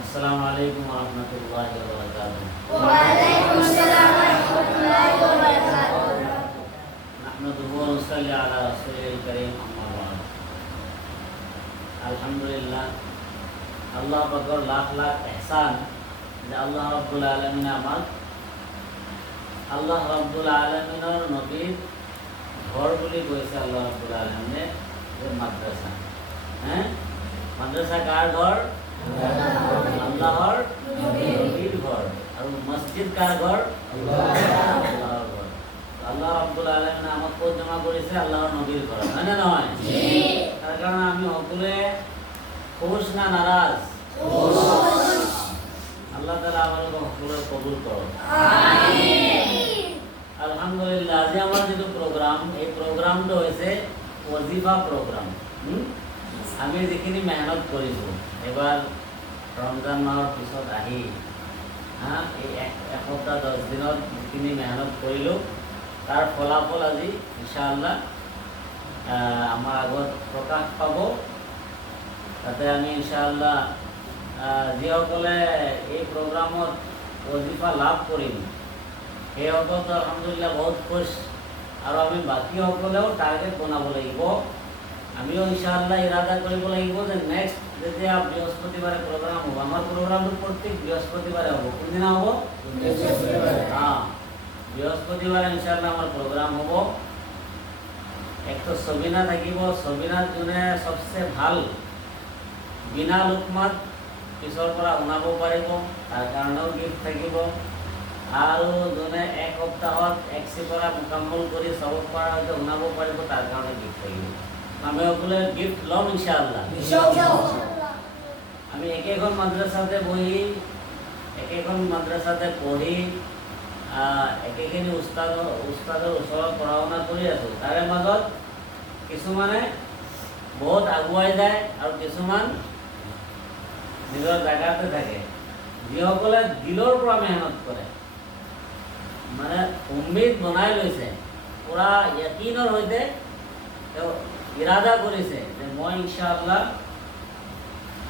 আসসালামু আলাইকুম ওয়া রাহমাতুল্লাহি ওয়া বারাকাতুহু। ওয়া আলাইকুম আসসালাম ওয়া রাহমাতুল্লাহি ওয়া বারাকাতুহু। নাহমাদুহু ওয়া নুসাল্লি আলা রাসূলিল কারীম, আম্মা বা'দ। আলহামদুলিল্লাহ, আল্লাহ পাকের লাখ লাখ ইহসান যে আল্লাহ রাব্বুল আলামিন আল্লাহ রাব্বুল আলামিনের নবীর ঘর বলে কইছে। আল্লাহ রাব্বুল আলামিনে যে মাদ্রাসা, মাদ্রাসা কার ঘর? আল্লাহর নবীর ঘর। আর মসজিদ কার ঘর? আল্লাহর ঘর। আল্লাহ রাব্বুল আলামিন আমাকে জমা করেছে আল্লাহর নবীর ঘর, হয় না নয়? তার কারণে আমি সকলে খুশ না নারাজ? আল্লাহ তাআলা আমাদের সকলের কবুল করুন, আমিন। আলহামদুলিল্লাহ, আজ আমার যে প্রোগ্রাম, এই প্রোগ্রামটা হয়েছে ওয়াজিফা প্রোগ্রাম। আমি যিখিনি মেহনত কৰিছোঁ এবাৰ ৰমজান মাহৰ পিছত আহি এই এসপ্তাহ 10 দিনত যিখিনি মেহনত কৰিলোঁ তাৰ ফলাফল আজি ইনশাআল্লাহ আমাৰ আগত প্ৰকাশ পাব। তাতে আমি ইনশাআল্লাহ যিসকলে এই প্ৰগ্ৰামত ওজিফা লাভ কৰিম সেইসকলতো আলহামদুলিল্লাহ বহুত খুশ। আৰু আমি বাকীসকলেও টাৰ্গেট বনাব লাগিব। আমিও ইনশাআল্লাহ ইৰাদা কৰিব লাগিব যে নেক্সট যেতিয়া বৃহস্পতিবাৰে প্ৰগ্ৰাম হ'ব, আমাৰ প্ৰগ্ৰামটো প্ৰত্যেক বৃহস্পতিবাৰে হ'ব। কোনদিনা হ'ব? বৃহস্পতিবাৰে ইনশাআল্লাহ আমাৰ প্ৰগ্ৰাম হ'ব। একটা সবিনা থাকিব, সবিনাৰ যোনে সবচে ভাল বিনা লোকমাত পিছৰ পৰা শুনাব পাৰিব তাৰ কাৰণেও গিফ্ট থাকিব। আৰু যোনে এক সপ্তাহত এক্সি পৰা মুকাম্মল কৰি সবক পৰা হয়তো শুনাব পাৰিব তাৰ কাৰণে গিফ্ট থাকিব। আমি সকলে গিফট লম ইনশাআল্লাহ। আমি একেখন মাদ্ৰাসাতে বহি, একেখন মাদ্ৰাসাতে পঢ়ি একেখিনি উস্তাদৰ ওচৰত পঢ়া শুনা কৰি আছোঁ। তাৰে মাজত কিছুমানে বহুত আগুৱাই যায় আৰু কিছুমান নিজৰ জাগাতে থাকে। যিসকলে দিলৰ পৰা মেহনত কৰে, মানে উম্মিদ বনাই লৈছে, পুৰা য়াকিনৰ সৈতে তেওঁ ইৰাদা কৰিছে যে মই ইনশাআল্লাহ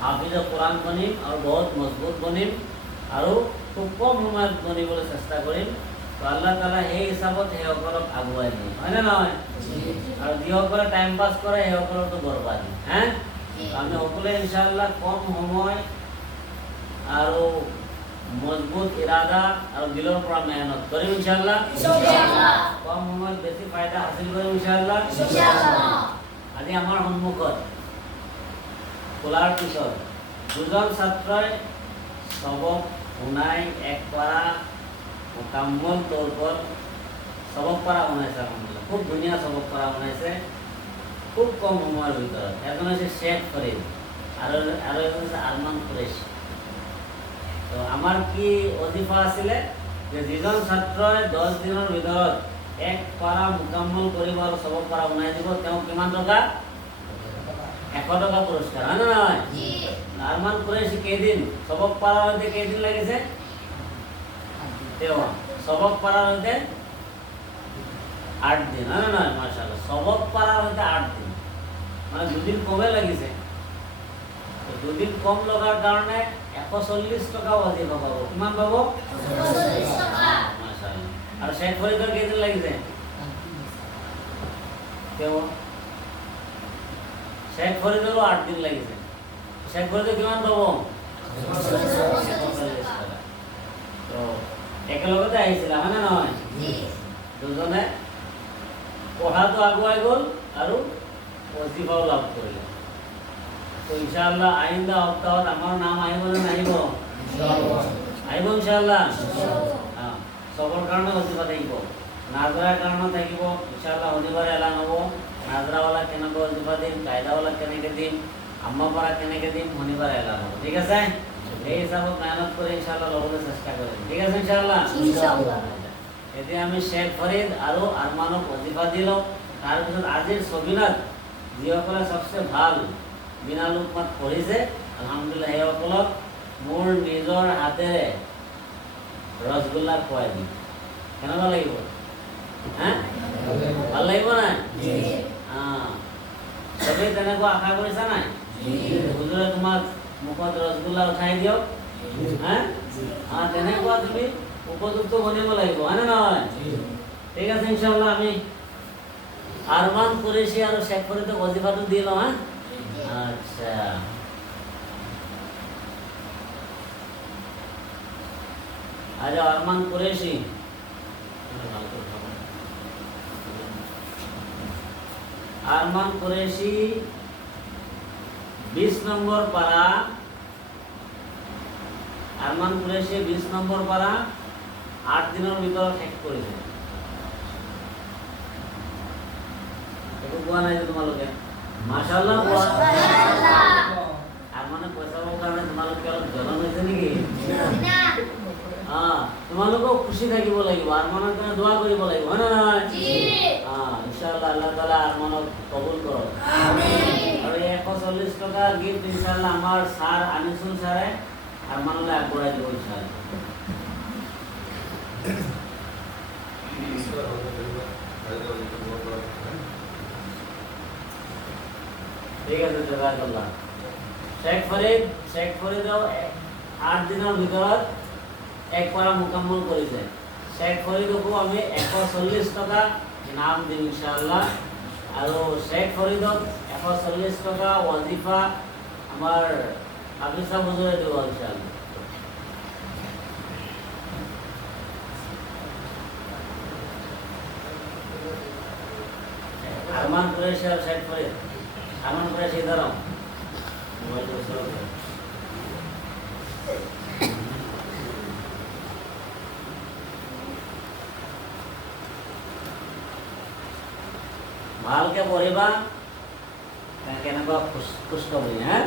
হাফিজ কোৰআন বনিম আৰু বহুত মজবুত বনিম আৰু খুব কম সময়ত বনিবলৈ চেষ্টা কৰিম। তো আল্লাহ তাআলা সেই হিচাপত সেইসকলক আগুৱাই দিয়ে, হয় না নহয়? আৰু যিসকলে টাইম পাছ কৰে সেইসকলতো বৰবাদী। আমি সকলোৱে ইনশাআল্লাহ কম সময় আৰু মজবুত ইৰাদা আৰু দিলৰ পৰা মেহনত কৰিম ইনশাআল্লাহ। কম সময়ত বেছি ফায়দা হাসিল কৰিম ইনশাআল্লাহ। আজি আমাৰ সন্মুখত খোলাৰ পিছত দুজন ছাত্ৰই সবক শুনাই এক পাৰা মুকাম্মল তৌৰ সবক পাৰা শুনাইছে। আলহামদুলিল্লাহ, খুব ধুনীয়া সবক পাৰা শুনাইছে খুব কম সময়ৰ ভিতৰত। এজন হৈছে শেখ ফৰিদ আৰু এজন হৈছে আৰমান কুৰেশী। তো আমাৰ কি অজিফা আছিলে যে যিজন ছাত্ৰই 10 দিনৰ ভিতৰত এক পাৰা মুকাম্মল কৰিব আৰু সবক পাৰা শুনাই দিব তেওঁ কিমান টকা? 100 টকা পুৰস্কাৰ, হয় না নহয়? আৰমান কুৰেশী কেইদিন সবক পাৰা হইতে কেইদিন লাগিছে? তেওঁ সবক পাৰা হইতে 8 দিন, হয় না নহয়? মাশাআল্লাহ, সবক পাৰা হইতে 8 দিন, মানে 2 দিন কমে লাগিছে। 2 দিন কম লগাৰ কাৰণে 140 টকা অজিফা পাব। কিমান পাব? 140 টকা। মাশাআল্লাহ। আৰু শেখ ফৰিদৰ কেইদিন লাগিছে? তেওঁ শেখ ফরিদেরও 8 দিন লাগিছে। শেখ ফরিদে কিমান পাব? 140 টাকা। তো একেলগতে আহিছিল, হয় না নহয়? দুজনে পঢ়াটো আগুৱাই গ'ল আৰু ওজিফাও লাভ কৰিলে। তো ইনশাআল্লাহ আইন্দা সপ্তাহত আমাৰ নাম আহিব নে নাহিব? আহিব ইনশাআল্লাহ। সবৰ কাৰণে ওজিফা থাকিব, নাজৰাৰ কাৰণে থাকিব। ইনশাআল্লাহ শনিবাৰে এলান হ'ব নাজৰাওয়ালা কেনেকৈ ওজিফা দিম, কায়দাওয়ালা কেনেকৈ দিম, আম্মা পাৰা কেনেকৈ দিম, শনিবাৰে এলান হ'ব। ঠিক আছে? এই হিচাপত মেহনত কৰি ইনশাআল্লাহ ল'বলৈ চেষ্টা কৰিম। ঠিক আছে ইনশাআল্লাহ। এতিয়া আমি শেখ ফৰিদ আৰু আৰমানক ওজিফা দিলোঁ। তাৰপিছত আজিৰ ছবিনাত যিসকলে সবচে ভাল বিনা লোকমাত পঢ়িছে আলহামদুলিল্লাহ সেইসকলক মোৰ নিজৰ হাতেৰে ৰসগোল্লা খুৱাই দিম। কেনেকুৱা লাগিব? ভাল লাগিব নাই? চবেই তেনেকুৱা আশা কৰিছা নাই? হুজুৰে তোমাক মুখত ৰসগোল্লা উঠাই দিয়ক হা তেনেকুৱা তুমি উপযুক্ত বনিব লাগিব হয় নে নহয় ঠিক আছে ইনশাআল্লাহ আমি আৰমান কুৰেশী আৰু শেখ ফৰিদক ওজিফাটো দি লওঁ হা আচ্ছা আজ আরমান কুরেশি আরমান কুরেশি 20 নম্বর পারা আরমান কুরেশি 20 নম্বর পারা 8 দিনের ভিতর শেষ করেছে একটু কোয়া নাই যে তোমালোকে মাশাআল্লাহ কোয়া আর মানে পয়সা পাওয়ার কারণে তোমালোকে অলপ জ্বলন হয়েছে নাকি না তোমালোকও খুশি থাকিব লাগিব আৰমানৰ কাৰণে দোয়া কৰিব লাগিব হয় না নহয় জি ইনশাআল্লাহ আল্লাহ তাআলা আৰমানক কবুল কৰক আমিন আৰু 140 টকা গিফট ইনশাআল্লাহ আমাৰ স্যাৰ আনিসুল স্যাৰে আৰমানলৈ আগবঢ়াই দিব ইনশাআল্লাহ ঠিক আছে জাযাকাল্লাহ শেখ ফৰিদও 8 দিনৰ ভিতৰত এক পাৰা মুকাম্মল কৰেছে শেখ ফৰিদকো আমি 140 টাকা ইনাম দিম ইনশাআল্লাহ আৰু শেখ ফরিদক 140 টাকা ওয়াজিফা আমার হাফিজা হুজুরে দেব ইনশাআল্লাহ আরমান কুরেশি আর শেখ ফরিদ আরমান কুরেশি দাঁড়াও মোবাইল করে ভালকে পঢ়িবা কেনেকুৱা খুশখবৰি হা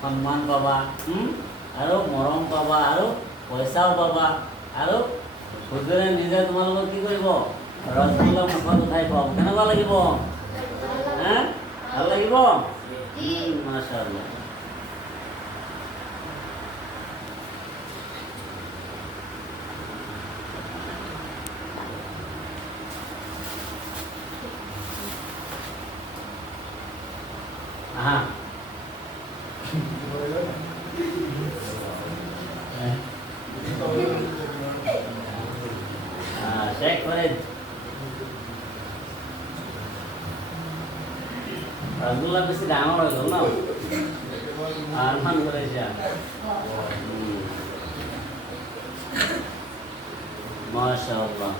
সন্মান পাবা আৰু মৰম পাবা আৰু পইচাও পাবা আৰু হুজুৰে নিজে তোমালোকক কি কৰিব ৰসগোল্লা মুখত উঠাই খুৱাব কেনেকুৱা লাগিব হা ভাল লাগিব মাশাআল্লাহ শেখ ফরিদ রসগোল্লা বেশি ডাঙর হয়ে গেল না আরমান করেছে মাশাআল্লাহ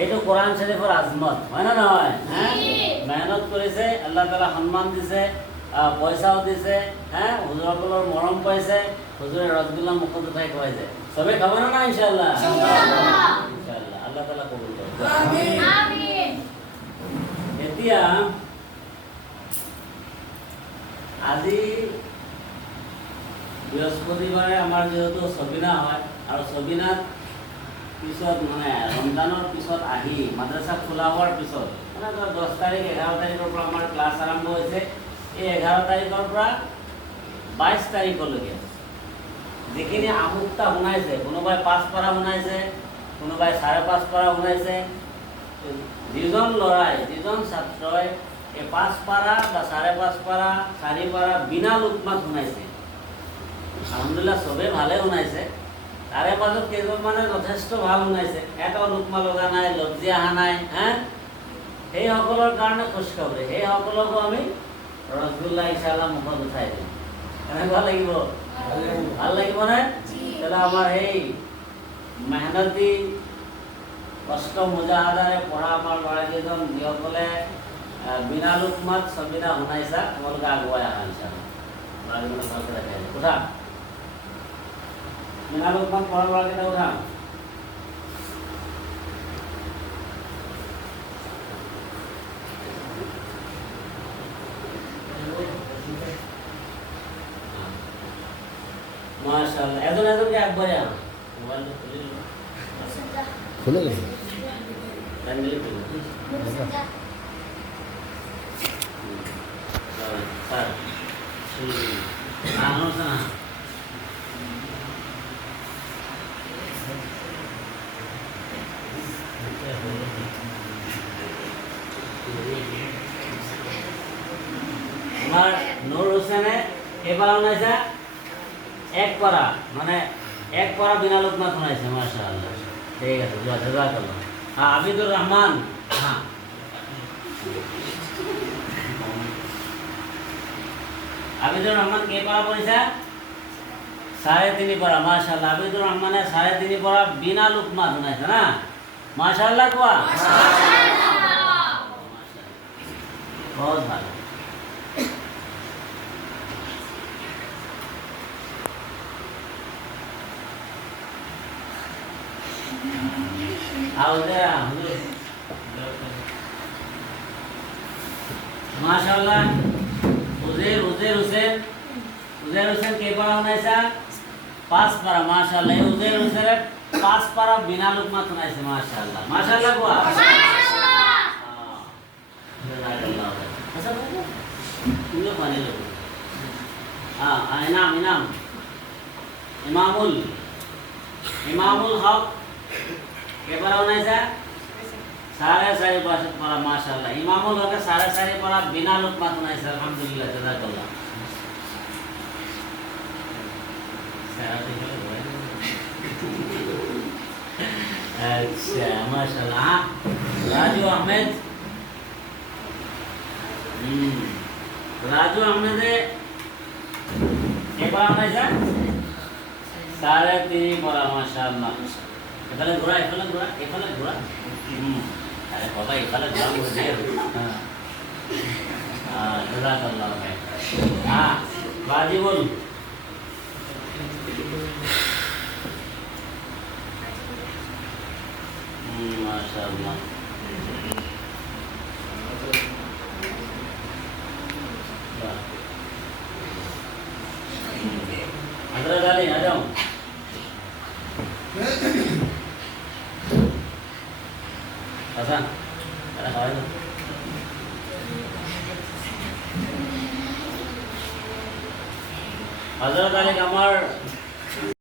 এইটো কোরআন শরীফের আজমত হয় না নহয় হ্যাঁ মেহনত করেছে আল্লাহ তাআলা সম্মান দিছে পয়সাও দিছে হ্যাঁ হুজুৰসকলৰ মৰম পাইছে হুজুৰে ৰসগোল্লা মুখত উঠাই খুৱাইছে সবে খাব না ইনশাআল্লাহ ইনশাআল্লাহ আল্লাহ তাআলা কবুল কৰক আমিন আমিন এতিয়া আজি বৃহস্পতিবাৰে আমাৰ যেহেতু সবিনা হয় আৰু সবিনাত পিছত মানে ৰমজানৰ পিছত আহি মাদ্ৰাসা খোলা হোৱাৰ পিছত মানে 10 তাৰিখ 11 তাৰিখৰ পৰা আমাৰ ক্লাছ আৰম্ভ হৈছে এই 11 তাৰিখৰ পৰা 22 তাৰিখলৈকে যিখিনি আমুকটা শুনাইছে কোনোবাই 5 পাৰা শুনাইছে কোনোবাই 5.5 পাৰা শুনাইছে যিজন ল'ৰাই যিজন ছাত্ৰই এই 5 পাৰা বা 5.5 পাৰা 4 পাৰা বিনা লোকমাত শুনাইছে আলহামদুলিল্লাহ সবে ভালে শুনাইছে তাৰে মাজত কেইজনমানে যথেষ্ট ভাল শুনাইছে এটাও লোকমা লগা নাই লজ্জি অহা নাই হা সেইসকলৰ কাৰণে খুশখবৰি সেইসকলকো আমি ৰসগোল্লা ইনশাআল্লাহ মুখত উঠাই দিম কেনেকুৱা লাগিব ভাল লাগিব নে তাহলে আমাৰ এই মেহনতি কষ্ট মুজাহাদাৰে পঢ়া আমাৰ ল'ৰাকেইজন যিসকলে বিনা লোকমাত সবিনা শুনাইছা তোমালোকে আগুৱাই আহা ইনশাআল্লাহ ল'ৰাকেইজনক ভালকৈ দেখাই দিম উঠা বিনা লোকমাত পঢ়া ল'ৰাকেইটা উঠা মাশাআল্লাহ এজন এজনকে আগবাঢ়ি আহা মোবাইলটো খুলি খুলে গেছে ফ্যামিলি খুলি স্যার আনোসনা আমার নূর হোসেনে এবার শোনাইছে এক পারা, মানে এক পারা বিনা লোকমা শোনাইছে, মাশাআল্লাহ। ঠিক আছে, জাযাকাল্লাহ। হ্যাঁ, আবিদুর রহমান। হ্যাঁ, আবিদুর রহমান কে পারা পড়েছে? 3.5 পারা, মাশাআল্লাহ। আবিদুর রহমানের 3.5 পারা বিনা লোকমা শোনাইছে না, মাশাআল্লাহ। কোয়া बहुत ভালো। माशाल्लाह। उज़ैर हुसैन के पारा सुनाइसा 5 पारा, माशाल्लाह। उज़ैर हुसैन 5 पारा बिना लुकमा सुनाइছে, माशाल्लाह। माशाल्लाह কোয়া জাযাকাল্লাহ। আচ্ছা বাবা তুমিও পানি লো। হ্যাঁ, ইনাম ইমামুল হক এবার শোনাইছে 4.5 পারা, মাশাআল্লাহ। ইমামুল হক 4.5 পারা বিনা লোকমা শোনাইছে, আলহামদুলিল্লাহ, জাযাকাল্লাহ। अच्छा, माशाल्लाह। राजू अहमद, राजू अहमद एक बार नहीं सर 3.5 पारा, माशाल्लाह। এখানে ঘোরা, এখানে ঘোরা। আরে বাবা, এখানে ঘোরা বলছে। হ্যাঁ, জাযাকাল্লাহ খাইর। হ্যাঁ, ওয়াজিবুল। माशाल्लाह। हजरत अली आ जाओ। हसन अरे खाओ ना। हजरत अली कमर